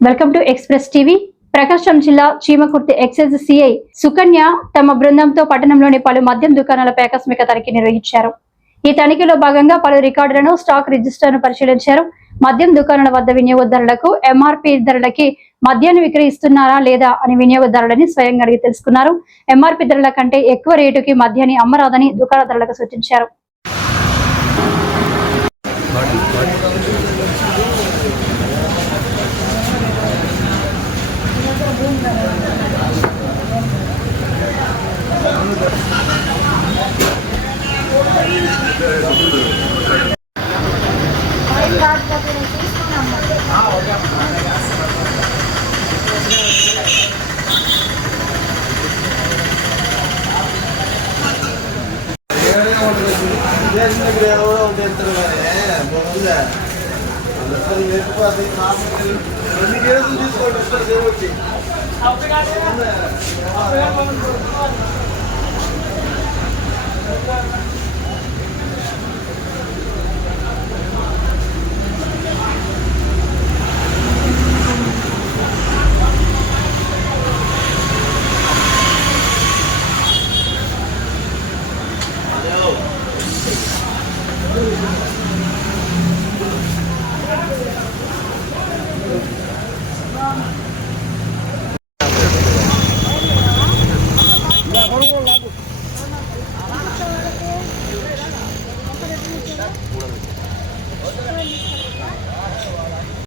Welcome to express TV. Prakasam జిల్లా Chimakurthi excise CI Sukanya తమ బృందంతో పట్టణంలోని పలు మద్యం దుకాణాలపై ఆకస్మిక తనిఖీ నిర్వహించారు. ఈ తనిఖీలో భాగంగా పలు రికార్డులను, స్టాక్ రిజిస్టర్ను పరిశీలించారు. మద్యం దుకాణాల వద్ద వినియోగదారులకు ఎంఆర్పీ ధరలకి మద్యాన్ని విక్రయిస్తున్నారా లేదా అని వినియోగదారులని స్వయంగా అడిగి తెలుసుకున్నారు. ఎంఆర్పీ ధరల కంటే ఎక్కువ రేటుకి మద్యాన్ని అమ్మరాదని దుకాణదారులకు సూచించారు. తీసుకోండి.